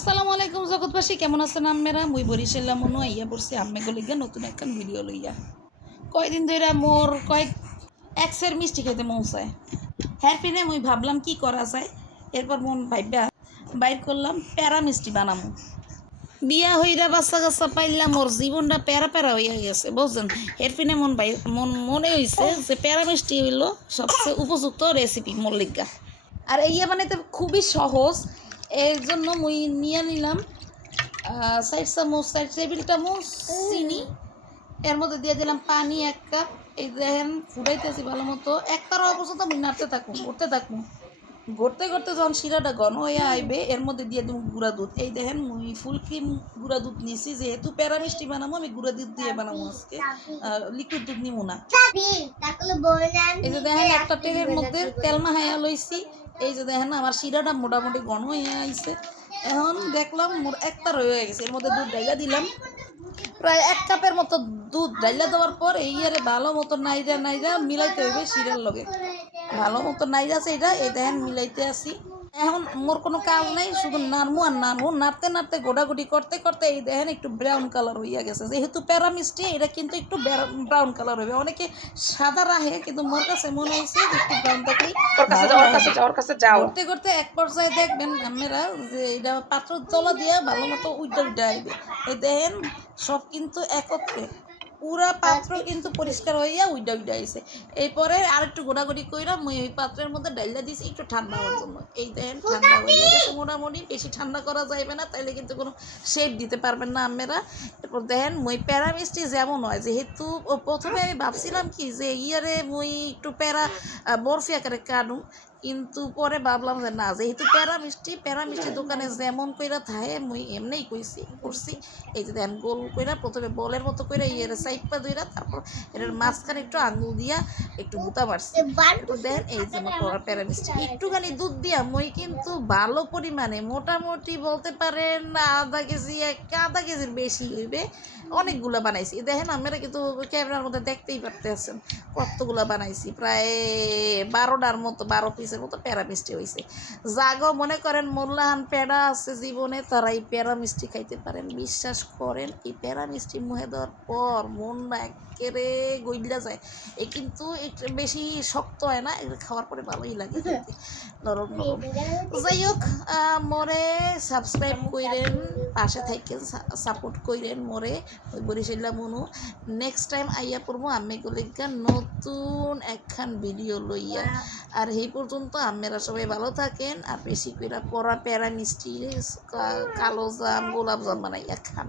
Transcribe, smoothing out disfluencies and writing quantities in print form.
আসসালামু আলাইকুম জগৎবাসী, কেমন আছেন আপনারা? মুই বরিশাল্লা মনো আইয়া পড়ছি আম্মে গলিগা নতুন একটা ভিডিও লইয়া। কয়দিন ধরে মোর কয়েক এক্সের মিষ্টি খেতে মন চায়। হ্যার ফিনে মুই ভাবলাম কি করা যায়। এরপর মন ভাইবা বাইর করলাম প্যারা মিষ্টি বানামু। বিয়া হইরা বাচ্চা কাচ্চা পাইলাম, মোর জীবনটা প্যারা প্যারা হইয়া গেছে বুঝছেন। এর ফিনে মনে হয়েছে যে প্যারা মিষ্টি হইল সবচেয়ে উপযুক্ত রেসিপি মোর লিগা। আর ইয়া বানাইতে খুবই সহজ। এর জন্য মুই নিয়ে নিলাম 4 টেবিল চামচ চিনি। এর মধ্যে দিয়ে দিলাম পানি 1 কাপ। এই দেখেন ফুটাইতেছি ভালো মতো, একবার অবস্থা মুই নাড়তে থাকুন করতে থাকুন। গড়তে গড়তে যখন শিরাটা ঘন হয়ে আইবে এর মধ্যে দিয়ে দেবো গুঁড়া দুধ। এই দেখেন মুই ফুল ক্রিম গুঁড়া দুধ নিছি, যেহেতু প্যারা মিষ্টি বানাবো আমি গুঁড়া দুধ দিয়ে বানাবো আজকে, লিকুইড দুধ নিবো না। এই যে দেখেন একটা তেলের মধ্যে তেল মাহাইয়া লইছি। এই যে দেখেন আমার শিরাটা মোটামুটি ঘন হয়ে আইছে। এখন দেখলাম মোর একতার হয়ে গেছে। এর মধ্যে দুধ ডাইলা দিলাম, প্রায় 1 কাপের মতো দুধ ডাইলা দেওয়ার পর এই ভালো মতো নাইরা মিলাইতে হইবে শিরার লগে। ভালো মতো নাইরাছে এটা, এই দেখেন মিলাইতে আসি। এখন মোর কোনো কাজ নাই, শুধু নাড়মু আর নাড়মু। নাড়তে নাড়তে গোটাগুটি করতে করতে এই দেখেন একটু ব্রাউন কালার হইয়া গেছে। যেহেতু প্যারা মিষ্টি এটা কিন্তু একটু ব্রাউন কালার হবে। অনেকে সাদা রাখে, কিন্তু মোর কাছে মনে হয়েছে যে একটু ব্রাউন থাকলেই করতে করতে এক পর্যায়ে দেখবেন আপনারা যে এটা পাত্র তলা দিয়ে ভালো মতো উইটা আইবে। এই দেখেন সব কিন্তু একত্রে পুরা পাত্র কিন্তু পরিষ্কার হইয়া উইডা আইছে। এরপরে আর একটু গোড়াগড়ি কইরা মুই ওই পাত্রের মধ্যে ডাইলা দিছি একটু ঠান্ডা হওয়ার জন্য। এই দেখেন ঠান্ডা হয়ে গেছে মোটামুটি, বেশি ঠান্ডা করা যাইবে না, তাইলে কিন্তু কোনো শেপ দিতে পারবেন না আপনারা। এরপর দেখেন মুই প্যারা মিষ্টি যেমন হয়, যেহেতু প্রথমে আমি ভাবছিলাম কি যে মুই একটু প্যারা বরফি আকারে কাটু, কিন্তু পরে ভাবলাম যে না, যেহেতু প্যারা মিষ্টি দোকানে যেমন কইরা থাকে মুই এমনিই করছি। এই যে দেখেন গোল কইরা প্রথমে বলের মতো কইরা সাইডটা ধইরা তারপর এর মাঝখানে একটু আঙুল দিয়া একটু গুতা মারছি। এরপর দেখেন এই যে আমার প্যারা মিষ্টি একটুখানি দুধ দিয়া মুই কিন্তু ভালো পরিমাণে, মোটামুটি বলতে পারেন আধা কেজির বেশি হইবে, অনেকগুলো বানাইছি। দেখেন আপনারা কিন্তু ক্যামেরার মধ্যে দেখতেই পারতেছেন কতগুলো বানাইছি, প্রায় 12টার মতো 12 পিসের মতো প্যারা মিষ্টি হয়েছে। জাগো মনে করেন মোল্লাহান প্যারা আছে জীবনে, তারা এই প্যারা মিষ্টি খাইতে পারেন। বিশ্বাস করেন এই প্যারা মিষ্টি মুখে দেওয়ার পর মন না একেবারে গইলা যায়। এ কিন্তু একটু বেশি শক্ত হয় না, এগুলো খাওয়ার পরে ভালোই লাগে খেতে, নরম নরম। যাই হোক, মোরে সাবস্ক্রাইব কইরেন, পাশে থাকেন, সাপোর্ট কইরেন মোরে। ওই বরিশাল্লা মনু নেক্সট টাইম আইয়া পড়বো আমি গলিগা নতুন একখান ভিডিও লইয়া। আর এই পর্যন্ত আপনারা সবাই ভালো থাকেন, আর বেশি করে প্যারা মিষ্টি, কালো জাম, গোলাপ জাম বানাইয়া খান।